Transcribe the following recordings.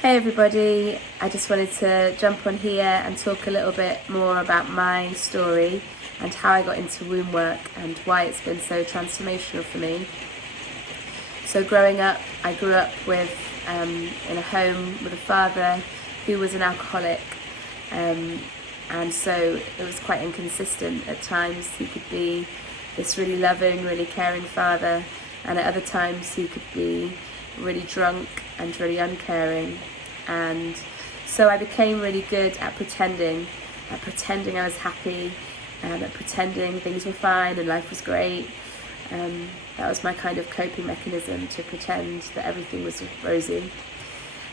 Hey everybody, I just wanted to jump on here and talk a little bit more about my story and how I got into womb work and why it's been so transformational for me. So growing up, I grew up in a home with a father who was an alcoholic, and so it was quite inconsistent. At times he could be this really loving, really caring father, and at other times he could be really drunk and really uncaring. And so I became really good at pretending I was happy, at pretending things were fine and life was great. That was my kind of coping mechanism, to pretend that everything was rosy.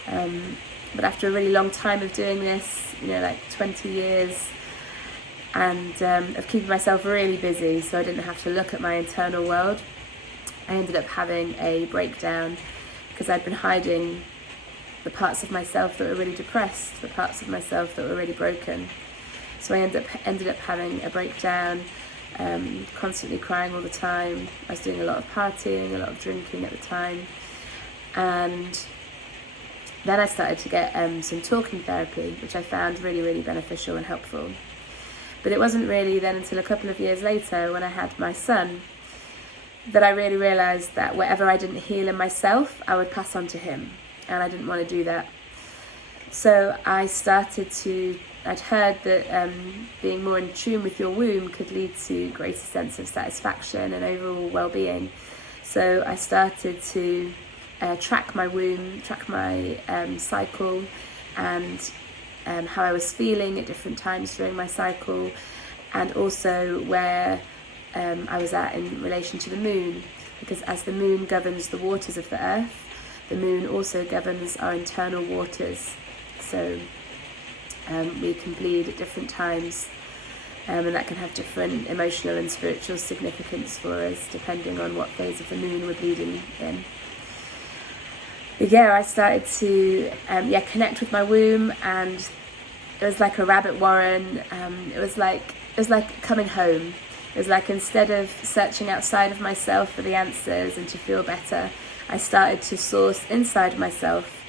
But after a really long time of doing this, like 20 years, and of keeping myself really busy so I didn't have to look at my internal world, I ended up having a breakdown because I'd been hiding the parts of myself that were really depressed, the parts of myself that were really broken. So I ended up having a breakdown, constantly crying all the time. I was doing a lot of partying, a lot of drinking at the time. And then I started to get some talking therapy, which I found really, really beneficial and helpful. But it wasn't really then until a couple of years later, when I had my son, that I really realised that whatever I didn't heal in myself, I would pass on to him. And I didn't want to do that. So I'd heard that being more in tune with your womb could lead to greater sense of satisfaction and overall well-being. So I started to track my womb, track my cycle, and how I was feeling at different times during my cycle, and also where I was at in relation to the moon, because as the moon governs the waters of the earth, the moon also governs our internal waters. So we can bleed at different times, and that can have different emotional and spiritual significance for us depending on what phase of the moon we're bleeding in. But yeah, I started to connect with my womb, and it was like a rabbit warren. It was like coming home. It was like, instead of searching outside of myself for the answers and to feel better, I started to source inside myself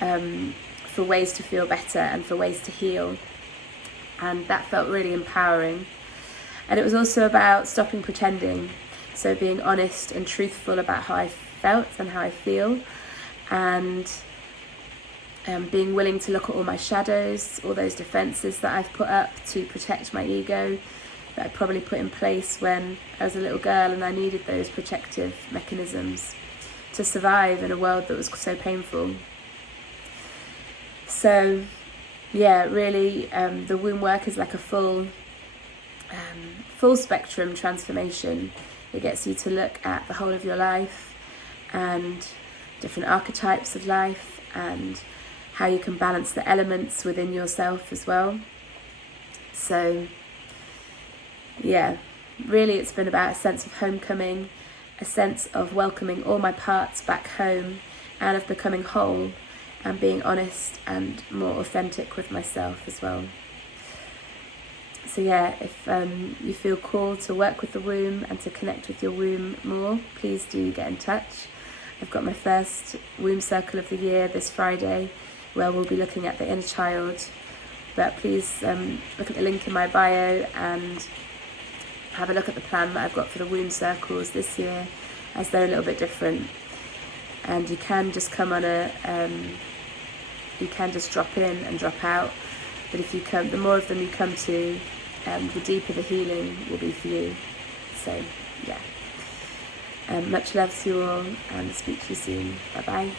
for ways to feel better and for ways to heal. And that felt really empowering. And it was also about stopping pretending. So being honest and truthful about how I felt and how I feel, and being willing to look at all my shadows, all those defenses that I've put up to protect my ego, that I probably put in place when I was a little girl and I needed those protective mechanisms to survive in a world that was so painful. So yeah, really, the womb work is like a full spectrum transformation. It gets you to look at the whole of your life and different archetypes of life, and how you can balance the elements within yourself as well. So yeah, really it's been about a sense of homecoming, a sense of welcoming all my parts back home, and of becoming whole and being honest and more authentic with myself as well. So yeah, if you feel called to work with the womb and to connect with your womb more, please do get in touch. I've got my first womb circle of the year this Friday, where we'll be looking at the inner child. But please look at the link in my bio and have a look at the plan that I've got for the womb circles this year, as they're a little bit different. And you can just come on you can just drop in and drop out. But if you come, the more of them you come to, the deeper the healing will be for you. So yeah, much love to you all, and speak to you soon. Bye bye.